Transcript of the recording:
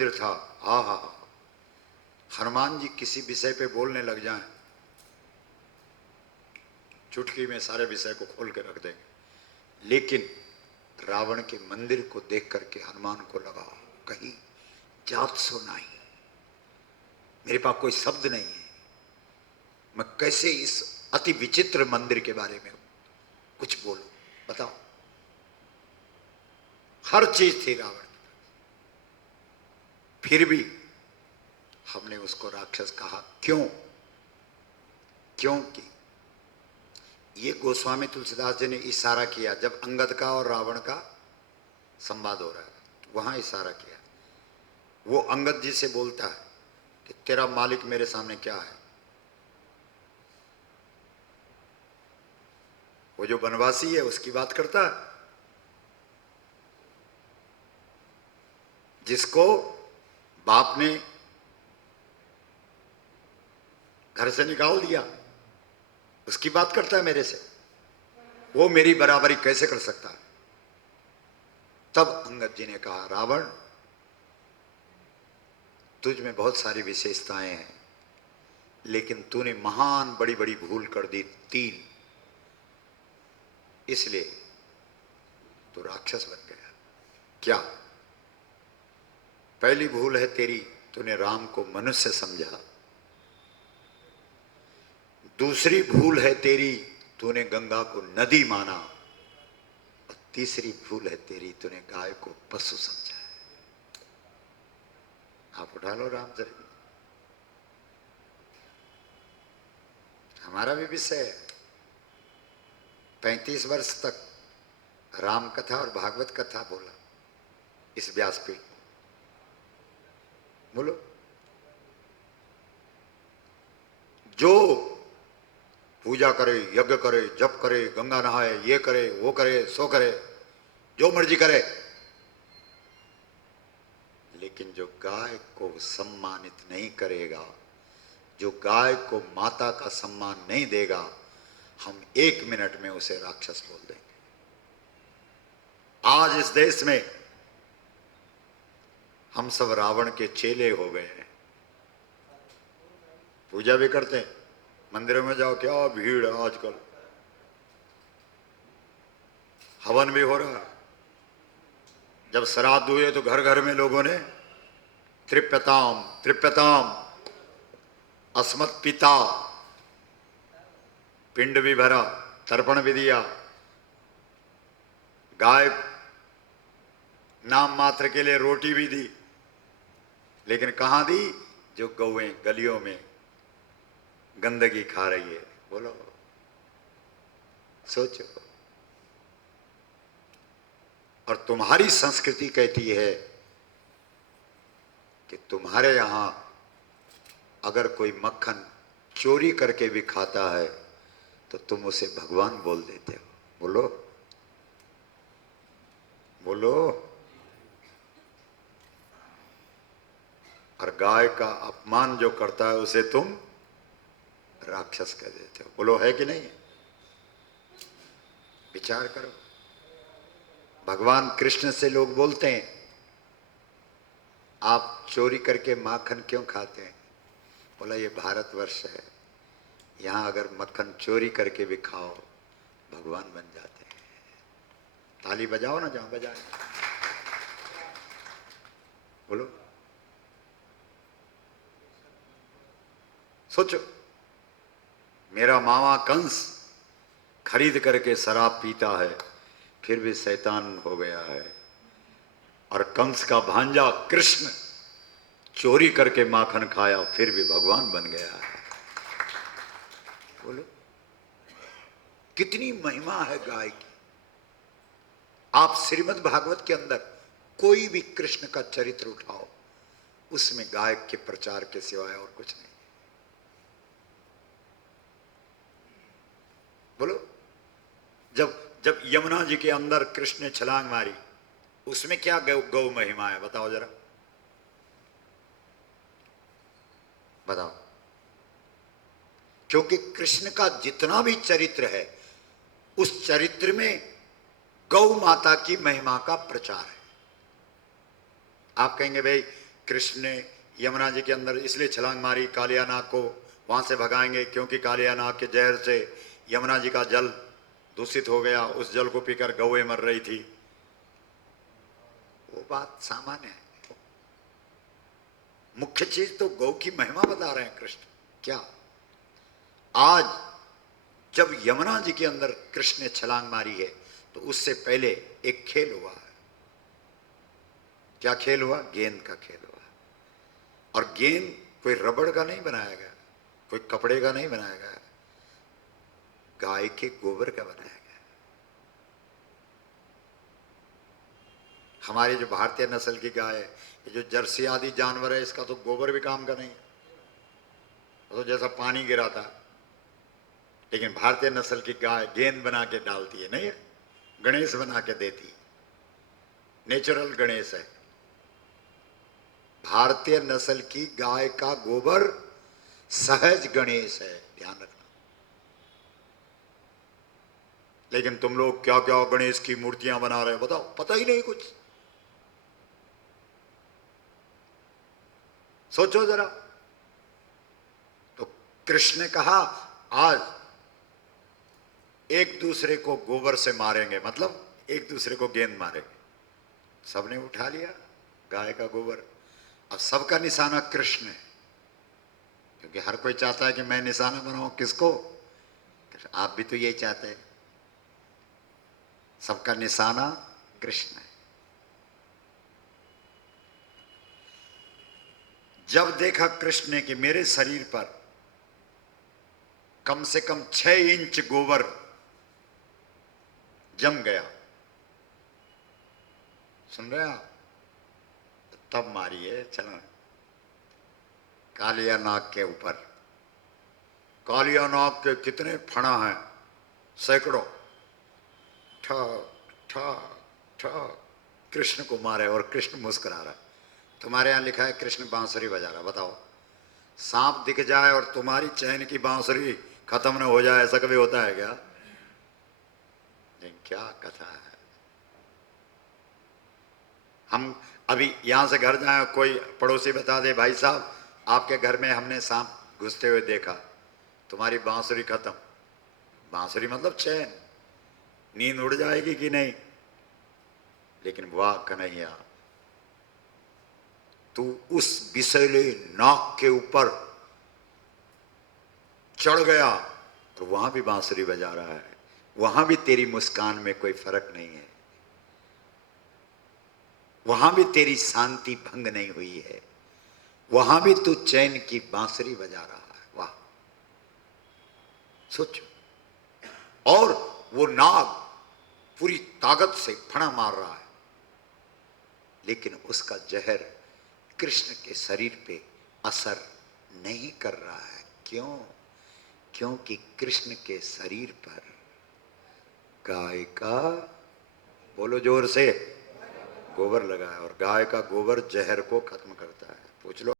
मंदिर था। हा हा, हनुमान जी किसी विषय पे बोलने लग जाएं, चुटकी में सारे विषय को खोल के रख देंगे। लेकिन रावण के मंदिर को देख करके हनुमान को लगा कहीं जात सो नहीं, मेरे पास कोई शब्द नहीं है, मैं कैसे इस अति विचित्र मंदिर के बारे में कुछ बोलूं, बताओ। हर चीज थी रावण की, फिर भी हमने उसको राक्षस कहा। क्यों? क्योंकि ये गोस्वामी तुलसीदास जी ने इशारा किया, जब अंगद का और रावण का संवाद हो रहा है वहां इशारा किया। वो अंगद जी से बोलता है कि तेरा मालिक मेरे सामने क्या है? वो जो वनवासी है उसकी बात करता है, जिसको बाप ने घर से निकाल दिया, उसकी बात करता है मेरे से। वो मेरी बराबरी कैसे कर सकता है? तब अंगद जी ने कहा, रावण तुझ में बहुत सारी विशेषताएं हैं, लेकिन तूने महान बड़ी बड़ी भूल कर दी, 3, इसलिए तू राक्षस बन गया। क्या? पहली भूल है तेरी, तूने राम को मनुष्य समझा। दूसरी भूल है तेरी, तूने गंगा को नदी माना। और तीसरी भूल है तेरी, तूने गाय को पशु समझा। आप उठा लो रामचरित, हमारा भी विषय है। 35 वर्ष तक राम कथा और भागवत कथा बोला इस व्यासपीठ में। बोलो, जो पूजा करे, यज्ञ करे, जप करे, गंगा नहाए, ये करे, वो करे, सो करे, जो मर्जी करे, लेकिन जो गाय को सम्मानित नहीं करेगा, जो गाय को माता का सम्मान नहीं देगा, हम 1 मिनट में उसे राक्षस बोल देंगे। आज इस देश में हम सब रावण के चेले हो गए हैं। पूजा भी करते हैं, मंदिरों में जाओ, क्या भीड़ है आजकल, हवन भी हो रहा है। जब श्राद्ध हुए तो घर घर में लोगों ने तृप्यताम तृप्यताम अस्मत् पिता, पिंड भी भरा, तर्पण भी दिया। गाय नाम मात्र के लिए रोटी भी दी, लेकिन कहां दी? जो गौएं गलियों में गंदगी खा रही है। बोलो, सोचो। और तुम्हारी संस्कृति कहती है कि तुम्हारे यहां अगर कोई मक्खन चोरी करके भी खाता है तो तुम उसे भगवान बोल देते हो। बोलो बोलो। और गाय का अपमान जो करता है उसे तुम राक्षस कह देते हो। बोलो, है कि नहीं? विचार करो। भगवान कृष्ण से लोग बोलते हैं, आप चोरी करके माखन क्यों खाते हैं? बोला, ये भारतवर्ष है, यहां अगर मक्खन चोरी करके भी खाओ भगवान बन जाते हैं। ताली बजाओ ना जहां बजाए। बोलो, सोचो। मेरा मामा कंस खरीद करके शराब पीता है, फिर भी शैतान हो गया है। और कंस का भांजा कृष्ण चोरी करके माखन खाया, फिर भी भगवान बन गया है। बोलो, कितनी महिमा है गाय की। आप श्रीमद् भागवत के अंदर कोई भी कृष्ण का चरित्र उठाओ, उसमें गाय के प्रचार के सिवाय और कुछ नहीं। बोलो, जब यमुना जी के अंदर कृष्ण ने छलांग मारी, उसमें क्या गौ महिमा है? बताओ जरा, बताओ। क्योंकि कृष्ण का जितना भी चरित्र है, उस चरित्र में गौ माता की महिमा का प्रचार है। आप कहेंगे भाई कृष्ण ने यमुना जी के अंदर इसलिए छलांग मारी कालिया नाग को वहां से भगाएंगे, क्योंकि कालिया नाग के जहर से यमुना जी का जल दूषित हो गया, उस जल को पीकर गौएं मर रही थी। वो बात सामान्य है। मुख्य चीज तो गौ की महिमा बता रहे हैं कृष्ण। क्या आज जब यमुना जी के अंदर कृष्ण ने छलांग मारी है तो उससे पहले एक खेल हुआ है। क्या खेल हुआ? गेंद का खेल हुआ। और गेंद कोई रबड़ का नहीं बनाया गया, कोई कपड़े का नहीं बनाया गया, गाय के गोबर का बनाया गया। हमारी जो भारतीय नस्ल की गाय है, ये जो जर्सी आदि जानवर है, इसका तो गोबर भी काम का नहीं, तो जैसा पानी गिरा था। लेकिन भारतीय नस्ल की गाय गेंद बना के डालती है, नहीं है, गणेश बना के देती है, नेचुरल गणेश है। भारतीय नस्ल की गाय का गोबर सहज गणेश है, ध्यान रखना। लेकिन तुम लोग क्या क्या गणेश की मूर्तियां बना रहे हो, बताओ, पता ही नहीं कुछ। सोचो जरा। तो कृष्ण ने कहा आज एक दूसरे को गोबर से मारेंगे, मतलब एक दूसरे को गेंद मारेंगे। सबने उठा लिया गाय का गोबर। अब सबका निशाना कृष्ण है, क्योंकि हर कोई चाहता है कि मैं निशाना बनाऊं। किसको? आप भी तो यही चाहते हैं। सबका निशाना कृष्ण है। जब देखा कृष्ण ने कि मेरे शरीर पर कम से कम 6 इंच गोबर जम गया, सुन रहे आप, तब मारिए। चलो, कालिया नाग के ऊपर। कालिया नाग के कितने फणा हैं, सैकड़ों। ठक ठक ठक कृष्ण को मारे और कृष्ण मुस्कुरा रहा है। तुम्हारे यहां लिखा है कृष्ण बांसुरी बजा रहा। बताओ, सांप दिख जाए और तुम्हारी चैन की बांसुरी खत्म न हो जाए, ऐसा कभी होता है क्या? लेकिन क्या कथा है। हम अभी यहां से घर जाए, कोई पड़ोसी बता दे भाई साहब आपके घर में हमने सांप घुसते हुए देखा, तुम्हारी बांसुरी खत्म। बांसुरी मतलब चैन, नींद उड़ जाएगी कि नहीं? लेकिन वाह कन्हैया, तू उस विषैले नाक के ऊपर चढ़ गया तो वहां भी बांसुरी बजा रहा है, वहां भी तेरी मुस्कान में कोई फर्क नहीं है, वहां भी तेरी शांति भंग नहीं हुई है, वहां भी तू चैन की बांसुरी बजा रहा है। वाह, सोचो। और वो नाग पूरी ताकत से फणा मार रहा है, लेकिन उसका जहर कृष्ण के शरीर पे असर नहीं कर रहा है। क्यों? क्योंकि कृष्ण के शरीर पर गाय का, बोलो जोर से, गोबर लगा है, और गाय का गोबर जहर को खत्म करता है। पूछ लो।